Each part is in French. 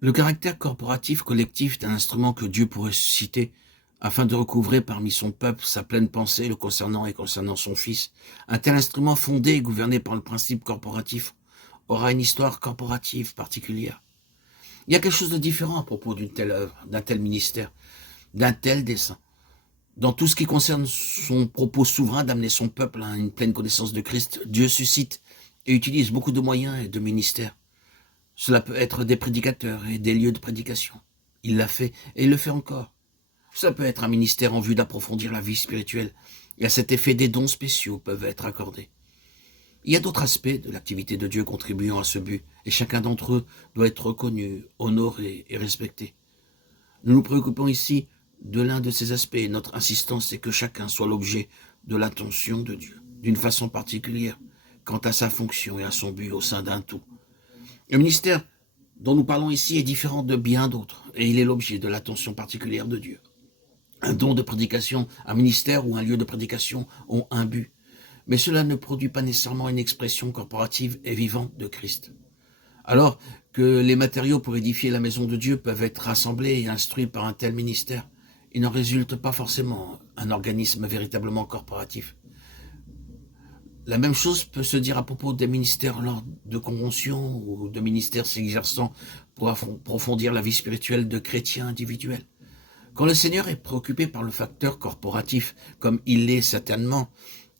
Le caractère corporatif collectif d'un instrument que Dieu pourrait susciter afin de recouvrer parmi son peuple sa pleine pensée le concernant et concernant son Fils, un tel instrument fondé et gouverné par le principe corporatif aura une histoire corporative particulière. Il y a quelque chose de différent à propos d'une telle œuvre, d'un tel ministère, d'un tel dessein. Dans tout ce qui concerne son propos souverain d'amener son peuple à une pleine connaissance de Christ, Dieu suscite et utilise beaucoup de moyens et de ministères. Cela peut être des prédicateurs et des lieux de prédication. Il l'a fait et il le fait encore. Cela peut être un ministère en vue d'approfondir la vie spirituelle, et à cet effet des dons spéciaux peuvent être accordés. Il y a d'autres aspects de l'activité de Dieu contribuant à ce but, et chacun d'entre eux doit être reconnu, honoré et respecté. Nous nous préoccupons ici de l'un de ces aspects, et notre insistance est que chacun soit l'objet de l'attention de Dieu, d'une façon particulière, quant à sa fonction et à son but au sein d'un tout. Le ministère dont nous parlons ici est différent de bien d'autres, et il est l'objet de l'attention particulière de Dieu. Un don de prédication, un ministère ou un lieu de prédication ont un but, mais cela ne produit pas nécessairement une expression corporative et vivante de Christ. Alors que les matériaux pour édifier la maison de Dieu peuvent être rassemblés et instruits par un tel ministère, il n'en résulte pas forcément un organisme véritablement corporatif. La même chose peut se dire à propos des ministères lors de conventions ou de ministères s'exerçant pour approfondir la vie spirituelle de chrétiens individuels. Quand le Seigneur est préoccupé par le facteur corporatif, comme il l'est certainement,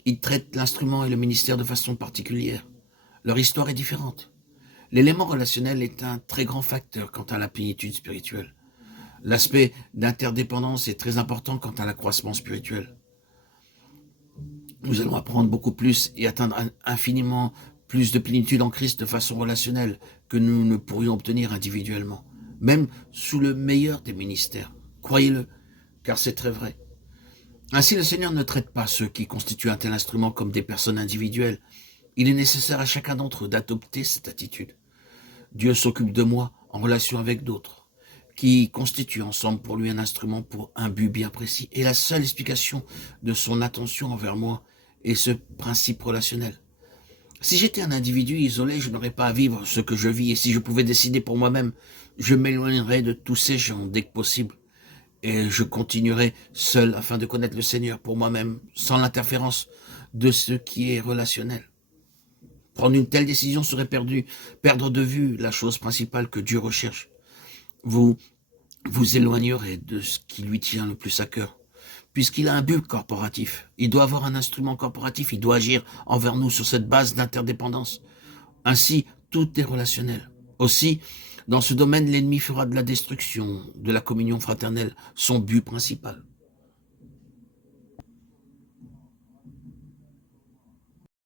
il traite l'instrument et le ministère de façon particulière. Leur histoire est différente. L'élément relationnel est un très grand facteur quant à la plénitude spirituelle. L'aspect d'interdépendance est très important quant à l'accroissement spirituel. Nous allons apprendre beaucoup plus et atteindre infiniment plus de plénitude en Christ de façon relationnelle que nous ne pourrions obtenir individuellement, même sous le meilleur des ministères. Croyez-le, car c'est très vrai. Ainsi, le Seigneur ne traite pas ceux qui constituent un tel instrument comme des personnes individuelles. Il est nécessaire à chacun d'entre eux d'adopter cette attitude. Dieu s'occupe de moi en relation avec d'autres, qui constituent ensemble pour lui un instrument pour un but bien précis. Et la seule explication de son attention envers moi est ce principe relationnel. Si j'étais un individu isolé, je n'aurais pas à vivre ce que je vis, et si je pouvais décider pour moi-même, je m'éloignerais de tous ces gens dès que possible. Et je continuerai seul afin de connaître le Seigneur pour moi-même, sans l'interférence de ce qui est relationnel. Prendre une telle décision serait perdre de vue la chose principale que Dieu recherche. Vous vous éloignerez de ce qui lui tient le plus à cœur, puisqu'il a un but corporatif. Il doit avoir un instrument corporatif, il doit agir envers nous sur cette base d'interdépendance. Ainsi, tout est relationnel. Aussi, dans ce domaine, l'ennemi fera de la destruction, de la communion fraternelle, son but principal.